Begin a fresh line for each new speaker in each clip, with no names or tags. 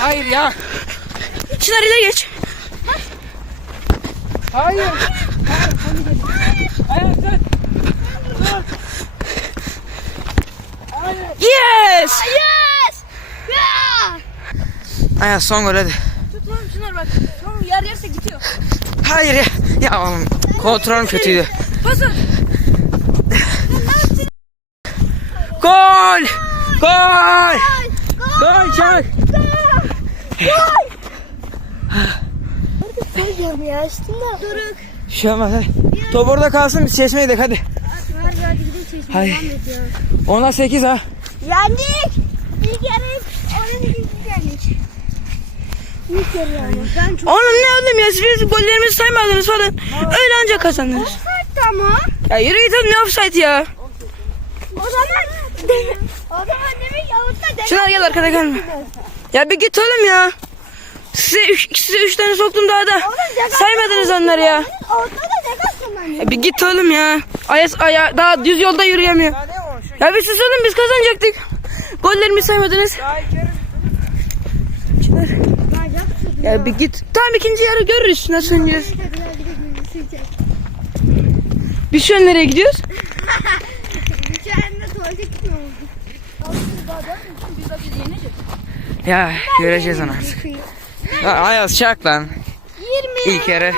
Hayır ya.
Çınar ileri geç.
Hayır. Hayır sen.
Yes.
Yes! Ya!
Ayaz son gol hadi.
Tut lan Çınar bak. Tamam yer yerse gidiyor.
Hayır ya. Ya oğlum kontrolüm kötüydü.
Pas
Gol! Gol! Gol çak!
Söylüyorum ya üstünde. Doruk.
Bir şey hadi. Top orada kalsın biz çeşmeye gidelim hadi.
Hadi hadi gidelim çeşmeye. Ya.
Ona 8 ha.
Yendik. İlk yarı onun ikinci yendik. İlk yarı yani. Ben çok...
Oğlum ne oğlum ya siz gollerimizi saymadınız falan. Öyle ancak kazanırız.
Offside ama.
Ya yürü git oğlum ne offside ya.
O zaman... o zaman demek Yavuz'da demek.
Çınar gel arkada gelme. Ya bir git oğlum ya. Size üç, size üç tane soktum daha da. Saymadınız onları ya. Ya bir git oğlum ya. Ayas aya daha düz yolda yürüyemiyor. Ya bir sus oğlum biz kazanacaktık. Gollerimi saymadınız. Çınar. Ya bir git. Tamam ikinci yarı görürüz nasıl oynuyoruz. Biz şu an nereye gidiyoruz?
Ya göreceğiz onu artık. Ya, Ayaz çak lan.
20.
İlk yarı.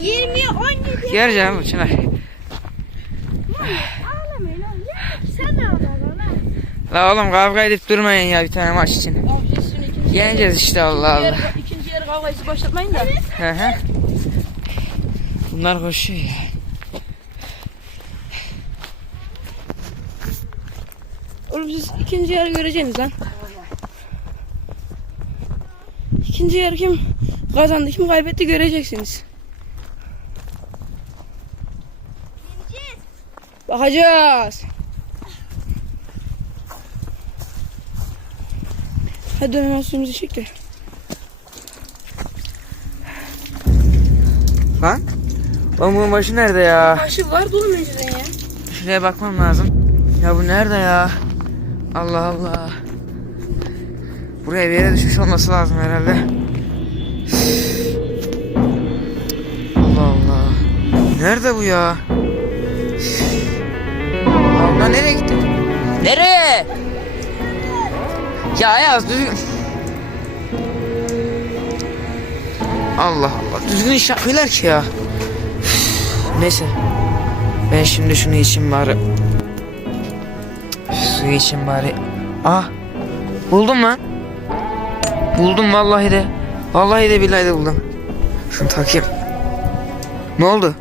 20, 17.
Göreceğim bu Çınar. La oğlum kavga edip durmayın ya bir tane maç için. Yeneceğiz işte Allah Allah.
İkinci yarı kavgayı başlatmayın da.
Hı hı. Bunlar koşuyor ya.
Oğlum siz ikinci yarı göreceksiniz lan. İkinci yarı kim kazandı kim kaybetti göreceksiniz. Bakacağız. Hadi dönem suyumuzu çek de.
Lan? Oğlum bunun başı nerede ya?
Başı var dolu mecburen ya.
Şuraya bakmam lazım. Ya bu nerede ya? Allah Allah. Buraya bir yere düşmüş olması lazım herhalde. Allah Allah. Nerede bu ya? Allah nereye gitti? Nereye? Ya Ayaz düzgün. Allah Allah. Düzgün iş yapmıyorlar ki ya. Neyse. Ben şimdi şunu içeyim bari. Suyu içeyim bari. Ah. Buldum lan. Buldum vallahi de. Vallahi de billahi de buldum. Şunu takayım. Ne oldu?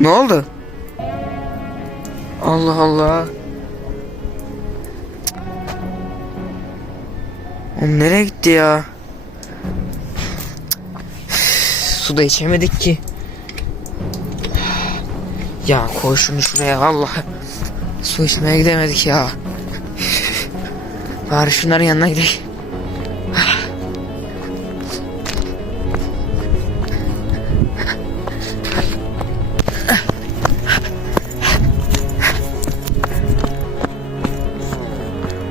Ne oldu? Allah Allah. Oğlum nereye gitti ya? Su da içemedik ki. Ya koy şunu şuraya vallahi su içmeye gidemedik ya. Bari şunların yanına gidelim. Ah. Ah,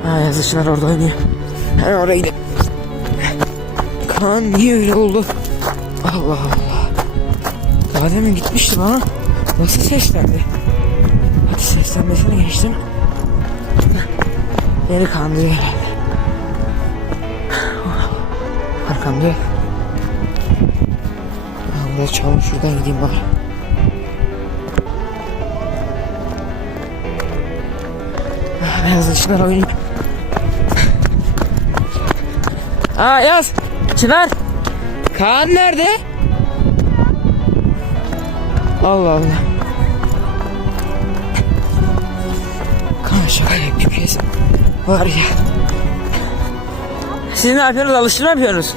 ha yazışlar orada oynuyor. Hemen oraya gidelim. Kaan niye öyle oldu? Allah Allah. Daha demin gitmişti bana. Nasıl seçlendi? 85'ini geçtim. Geri kandıya geleyim. Ah, arkam değil. Burada çalın şuradan gideyim bari. Ah, Biraz da Çınar oynayayım. Aa yaz. Çınar. Kaan nerede? Allah Allah. Şaka yapıyor kesin. Var ya. Siz ne yapıyorsunuz? Alıştırma yapıyorsunuz?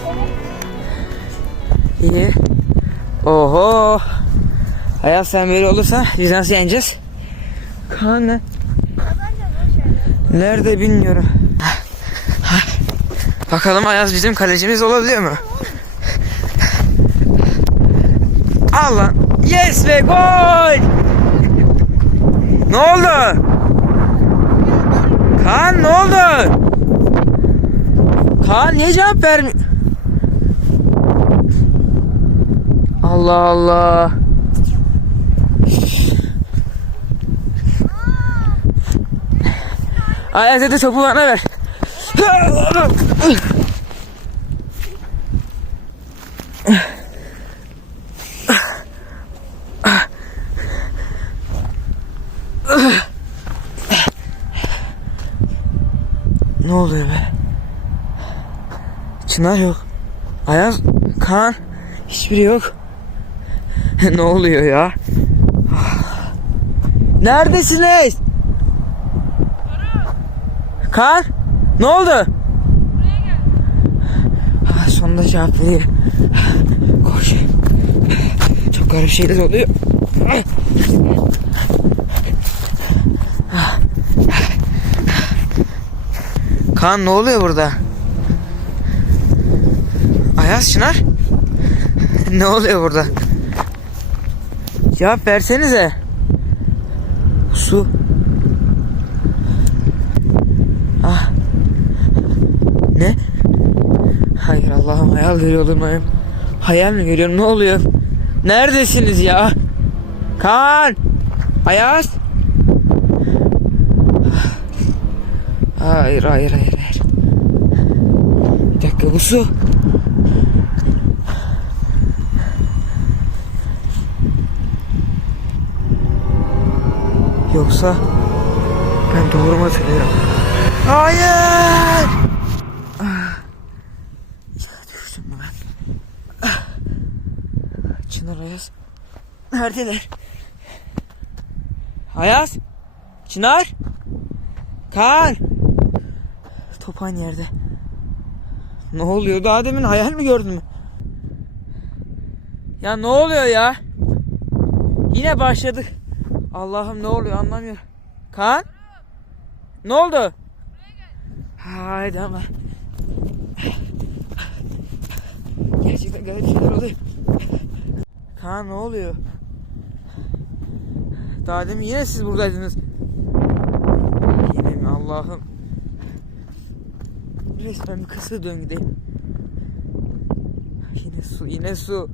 İyi. Oho. Hayat sen böyle olursa biz nasıl yeneceğiz? Kaan ne? Nerede bilmiyorum. Bakalım Ayaz bizim kalecimiz olabiliyor mu? Al lan. Yes ve gol. Ne oldu? Kaan ne oldu? Kaan niye cevap vermiyor? Allah Allah. Ay, Ayazete topu bana ver. Oluyor be? Çınar yok. Ayaz, Kaan, hiçbiri yok. ne oluyor ya? Neredesiniz? Kaan, ne oldu? Ah, Sonunda cevap veriyor. Koş. Çok garip şeyler oluyor. Kaan ne oluyor burada? Ayaz Çınar? ne oluyor burada? Cevap versenize. Su. Ah. Ne? Hayır Allah'ım hayal görüyor muyum? Hayal mi görüyorum? Ne oluyor? Neredesiniz ya? Kaan! Ayaz! Hayır hayır hayır hayır. Bir dakika bu su. Yoksa ben doğru mu hatırlıyorum? Hayır! Ah. Düştüm mü ben? Çınar Ayaz. Neredeler? Ayaz? Çınar? Kaan! Top aynı yerde. Ne oluyor? Daha demin hayal mi gördün mü? Ya ne oluyor ya? Yine başladık. Allah'ım ne oluyor anlamıyorum. Kaan? Ne oldu? Haydi ama. Gerçekten garip şeyler oluyor. Kaan ne oluyor? Daha demin yine siz buradaydınız. Yine mi Allah'ım? Resmen bir kısır döngüdeyim. Yine su, yine su.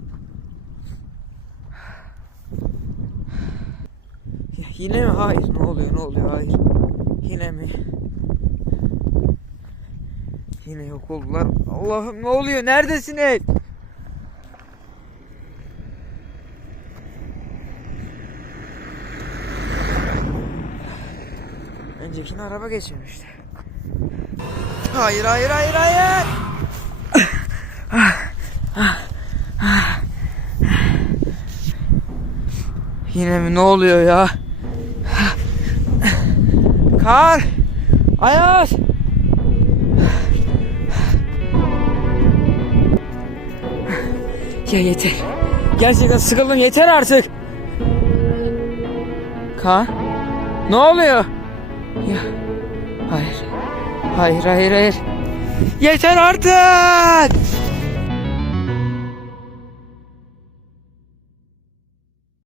Ya yine mi? Hayır. Ne oluyor? Ne oluyor? Hayır. Yine mi? Yine yok oldular. Allah'ım ne oluyor? Neredesiniz? Öncekini araba geçirmişti. Hayır hayır hayır hayır. Yine mi ne oluyor ya? Kar. Ayaz. Ya yeter. Gerçekten sıkıldım yeter artık. Kar. Ne oluyor? Ya. Hayır. Hayır hayır hayır. Yeter artık.